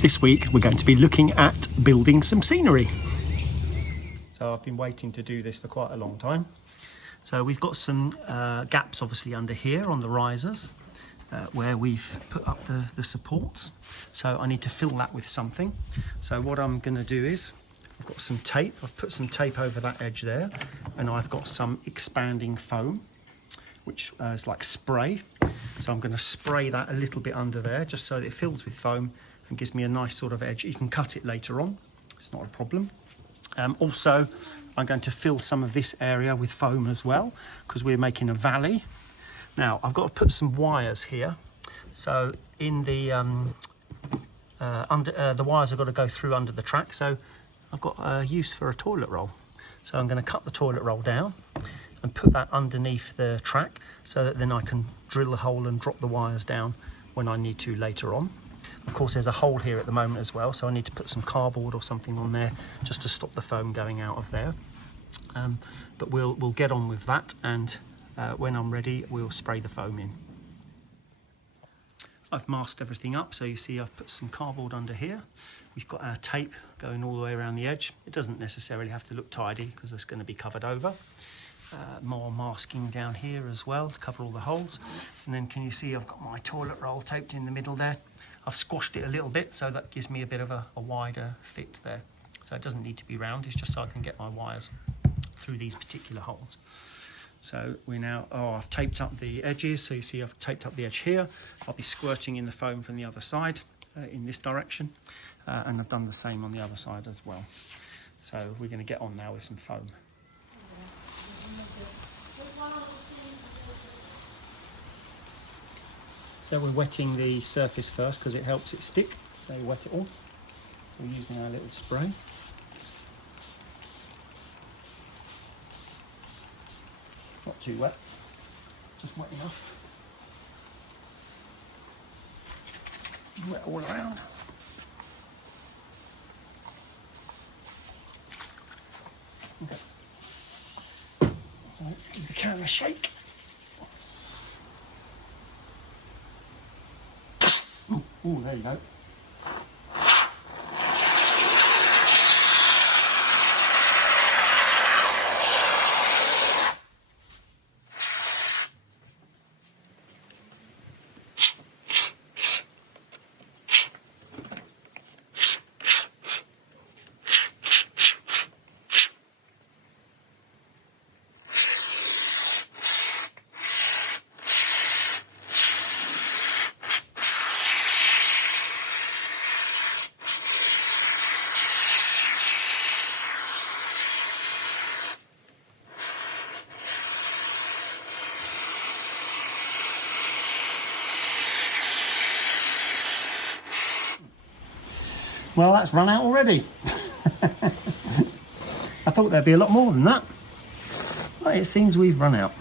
This week we're going to be looking at building some scenery. So I've been waiting to do this for quite a long time. So we've got some gaps obviously under here on the risers where we've put up the supports. So I need to fill that with something. So what I'm going to do is, I've got some tape. I've put some tape over that edge there, and I've got some expanding foam, which is like spray. So I'm going to spray that a little bit under there just so that it fills with foam and gives me a nice sort of edge. You can cut it later on, it's not a problem. Also, I'm going to fill some of this area with foam as well because we're making a valley. Now, I've got to put some wires here. So in the the wires have got to go through under the track. So I've got a use for a toilet roll. So I'm going to cut the toilet roll down and put that underneath the track so that then I can drill a hole and drop the wires down when I need to later on. Of course, there's a hole here at the moment as well, so I need to put some cardboard or something on there just to stop the foam going out of there. But we'll get on with that, and when I'm ready, we'll spray the foam in. I've masked everything up, so you see I've put some cardboard under here. We've got our tape going all the way around the edge. It doesn't necessarily have to look tidy because it's going to be covered over. More masking down here as well to cover all the holes. And then can you see I've got my toilet roll taped in the middle there. I've squashed it a little bit so that gives me a bit of a wider fit there. So it doesn't need to be round, it's just so I can get my wires through these particular holes. So we're now, I've taped up the edges, so you see I've taped up the edge here. I'll be squirting in the foam from the other side in this direction, and I've done the same on the other side as well. So we're going to get on now with some foam. So we're wetting the surface first because it helps it stick, so you wet it all. So we're using our little spray. Not too wet, just wet enough. Wet all around. Okay. So give the camera a shake. Oh, there you go. Well, that's run out already. I thought there'd be a lot more than that. But it seems we've run out.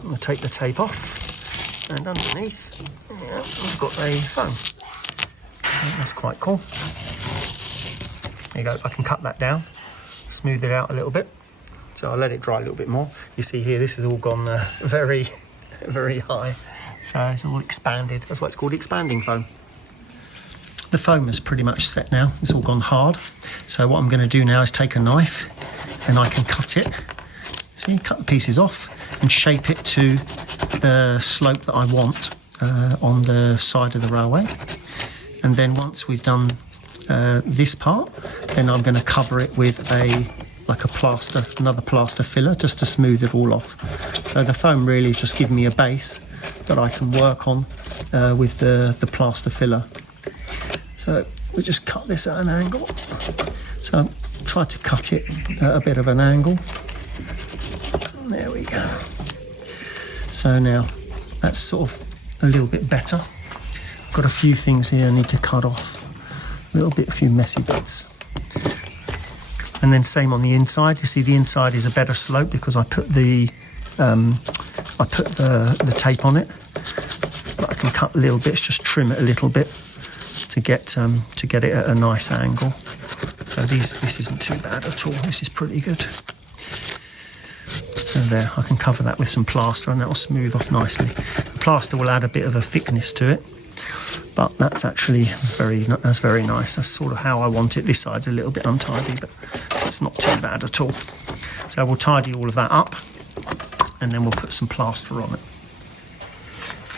I'm going to take the tape off, and underneath, we've got a foam. That's quite cool. There you go, I can cut that down, smooth it out a little bit. So I'll let it dry a little bit more. You see here, this has all gone very, very high. So it's all expanded. That's why it's called expanding foam. The foam is pretty much set now. It's all gone hard. So what I'm going to do now is take a knife and I can cut it. See, cut the pieces off and shape it to the slope that I want on the side of the railway. And then once we've done this part, then I'm going to cover it with another plaster filler just to smooth it all off. So the foam really is just giving me a base that I can work on with the plaster filler. So we just cut this at an angle. So try to cut it at a bit of an angle. There we go. So now that's sort of a little bit better. I've got a few things here I need to cut off. A few messy bits. And then same on the inside. You see the inside is a better slope because I put the tape on it. But I can cut little bits, just trim it a little bit to get it at a nice angle. So this isn't too bad at all. This is pretty good. So there, I can cover that with some plaster and that will smooth off nicely. The plaster will add a bit of a thickness to it, but that's actually very nice. That's sort of how I want it. This side's a little bit untidy, but it's not too bad at all. So we'll tidy all of that up, and then we'll put some plaster on it.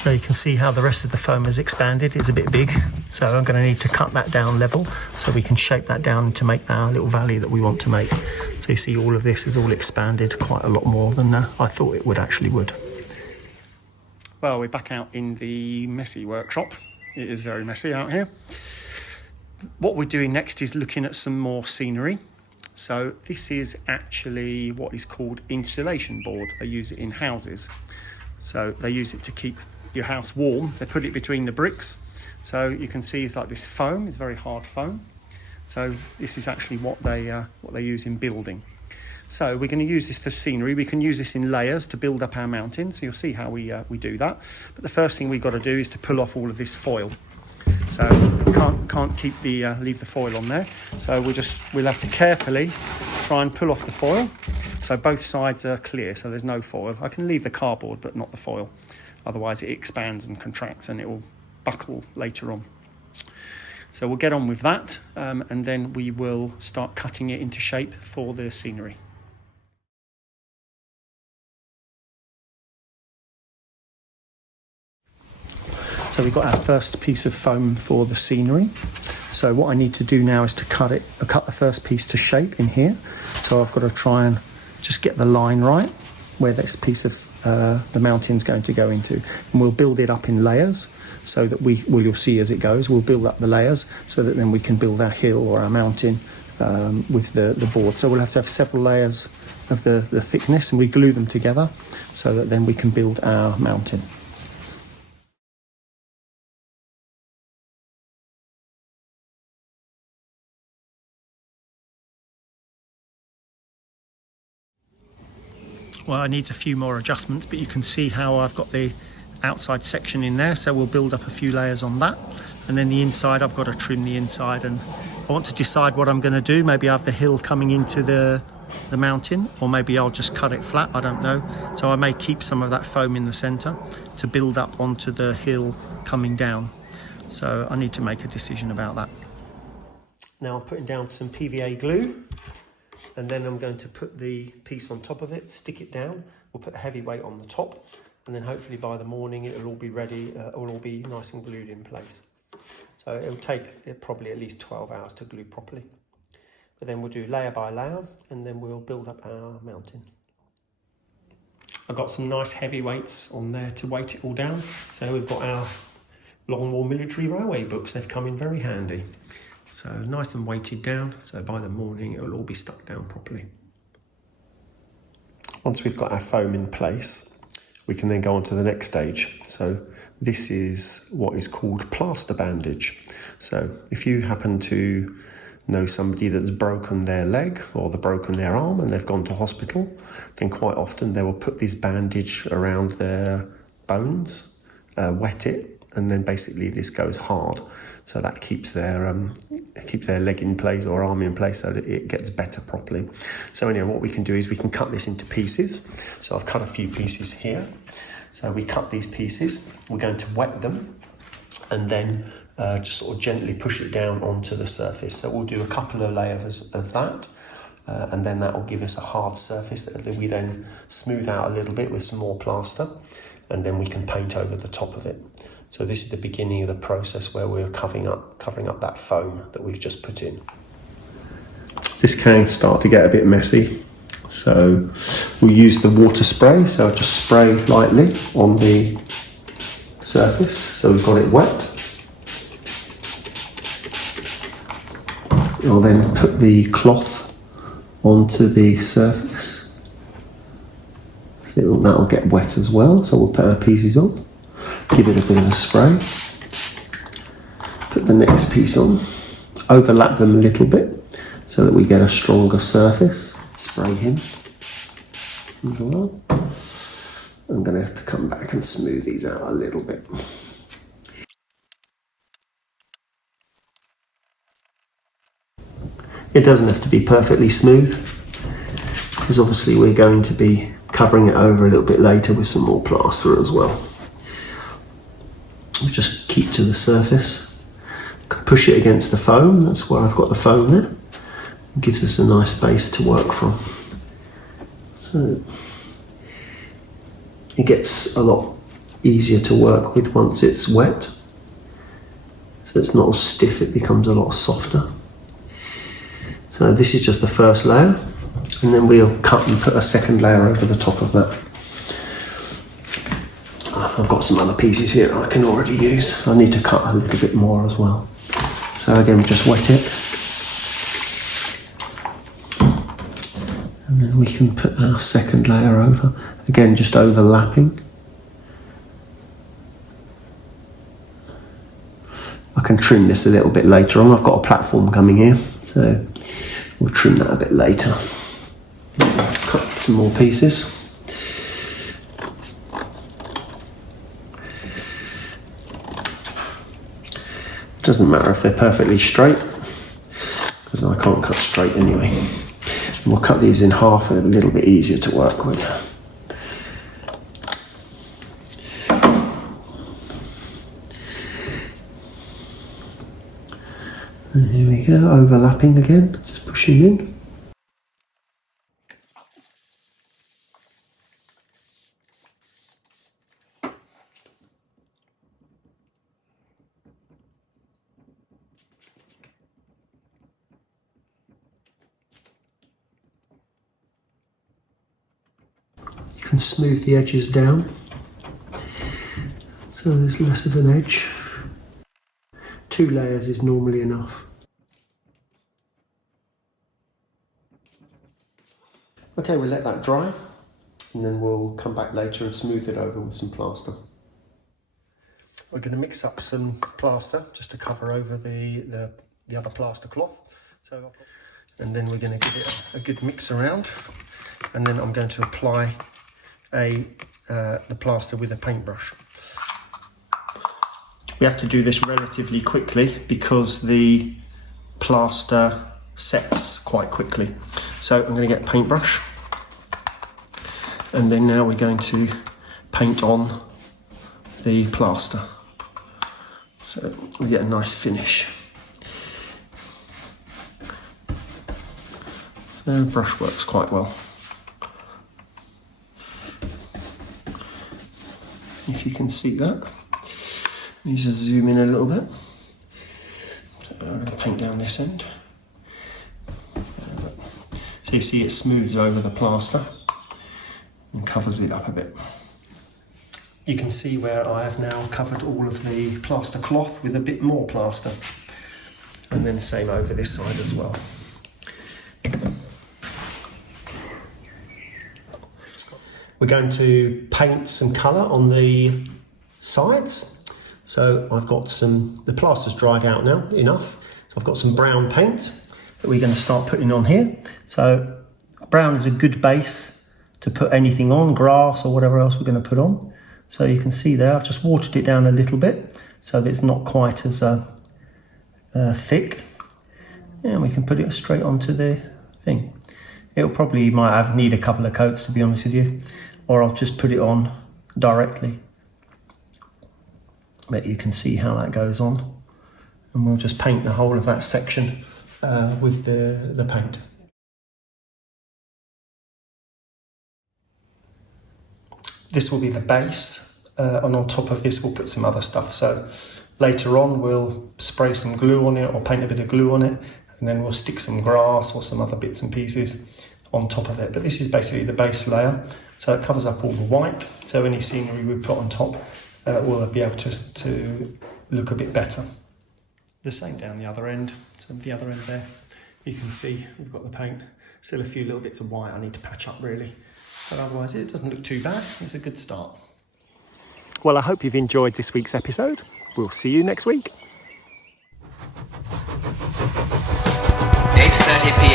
So you can see how the rest of the foam has expanded. It's a bit big, so I'm going to need to cut that down level so we can shape that down to make our little valley that we want to make. So you see all of this is all expanded quite a lot more than I thought it would. Well, we're back out in the messy workshop. It is very messy out here. What we're doing next is looking at some more scenery. So this is actually what is called insulation board. They use it in houses. So they use it to keep your house warm. They put it between the bricks. So you can see it's like this foam, it's very hard foam. So this is actually what they use in building. So we're going to use this for scenery. We can use this in layers to build up our mountain. So you'll see how we do that. But the first thing we've got to do is to pull off all of this foil. So we can't keep leave the foil on there. So we'll have to carefully try and pull off the foil. So both sides are clear, so there's no foil. I can leave the cardboard, but not the foil. Otherwise it expands and contracts and it will buckle later on. So we'll get on with that, and then we will start cutting it into shape for the scenery. So we've got our first piece of foam for the scenery. So what I need to do now is to cut the first piece to shape in here. So I've got to try and just get the line right where this piece of the mountain's going to go into. And we'll build it up in layers so that you'll see as it goes, we'll build up the layers so that then we can build our hill or our mountain with the board. So we'll have to have several layers of the thickness, and we glue them together so that then we can build our mountain. Well, it needs a few more adjustments, but you can see how I've got the outside section in there, so we'll build up a few layers on that. And then the inside, I've got to trim the inside, and I want to decide what I'm going to do. Maybe I have the hill coming into the mountain, or maybe I'll just cut it flat, I don't know. So I may keep some of that foam in the centre to build up onto the hill coming down. So I need to make a decision about that. Now I'm putting down some PVA glue, and then I'm going to put the piece on top of it, stick it down. We'll put a heavy weight on the top, and then hopefully by the morning it'll all be ready, it'll all be nice and glued in place. So it'll take probably at least 12 hours to glue properly. But then we'll do layer by layer, and then we'll build up our mountain. I've got some nice heavy weights on there to weight it all down. So we've got our Long War Military Railway books. They've come in very handy. So nice and weighted down, so by the morning it'll all be stuck down properly. Once we've got our foam in place, we can then go on to the next stage. So this is what is called plaster bandage. So if you happen to know somebody that's broken their leg or they've broken their arm and they've gone to hospital, then quite often they will put this bandage around their bones, wet it, and then basically this goes hard. So that keeps their leg in place or arm in place so that it gets better properly. So anyway, what we can do is we can cut this into pieces. So I've cut a few pieces here. So we cut these pieces, we're going to wet them, and then just sort of gently push it down onto the surface. So we'll do a couple of layers of that, and then that will give us a hard surface that we then smooth out a little bit with some more plaster, and then we can paint over the top of it. So this is the beginning of the process where we're covering up that foam that we've just put in. This can start to get a bit messy. So we'll use the water spray. So I'll just spray lightly on the surface so we've got it wet. I'll then put the cloth onto the surface. So that'll get wet as well. So we'll put our pieces on. Give it a bit of a spray, put the next piece on, overlap them a little bit so that we get a stronger surface, spray him as well. I'm going to have to come back and smooth these out a little bit. It doesn't have to be perfectly smooth, because obviously we're going to be covering it over a little bit later with some more plaster as well. Just keep to the surface. Push it against the foam, that's where I've got the foam there. It gives us a nice base to work from. So it gets a lot easier to work with once it's wet. So it's not as stiff, it becomes a lot softer. So this is just the first layer, and then we'll cut and put a second layer over the top of that. I've got some other pieces here I can already use. I need to cut a little bit more as well. So again, just wet it. And then we can put our second layer over. Again, just overlapping. I can trim this a little bit later on. I've got a platform coming here, so we'll trim that a bit later. Cut some more pieces. Doesn't matter if they're perfectly straight, because I can't cut straight anyway. And we'll cut these in half, and a little bit easier to work with. And here we go, overlapping again, just pushing in. You can smooth the edges down, so there's less of an edge. 2 layers is normally enough. Okay, we'll let that dry, and then we'll come back later and smooth it over with some plaster. We're going to mix up some plaster just to cover over the other plaster cloth. And then we're going to give it a good mix around, and then I'm going to apply the plaster with a paintbrush. We have to do this relatively quickly because the plaster sets quite quickly. So I'm going to get a paintbrush, and then now we're going to paint on the plaster so we get a nice finish. So the brush works quite well. If you can see that. Let me just zoom in a little bit. So I'm going to paint down this end. So you see it smooths over the plaster and covers it up a bit. You can see where I have now covered all of the plaster cloth with a bit more plaster. And then the same over this side as well. We're going to paint some colour on the sides. So I've got the plaster's dried out now, enough. So I've got some brown paint that we're going to start putting on here. So brown is a good base to put anything on, grass or whatever else we're going to put on. So you can see there, I've just watered it down a little bit so that it's not quite as thick. And we can put it straight onto the thing. It'll probably need a couple of coats, to be honest with you, or I'll just put it on directly. But you can see how that goes on, and we'll just paint the whole of that section with the paint. This will be the base, and on top of this we'll put some other stuff. So later on we'll spray some glue on it or paint a bit of glue on it, and then we'll stick some grass or some other bits and pieces on top of it. But this is basically the base layer, so it covers up all the white, so any scenery we put on top will be able to look a bit better. The same down the other end, so the other end there, you can see we've got the paint. Still a few little bits of white I need to patch up really, but otherwise it doesn't look too bad. It's a good start. Well, I hope you've enjoyed this week's episode. We'll see you next week. 8:30 p.m.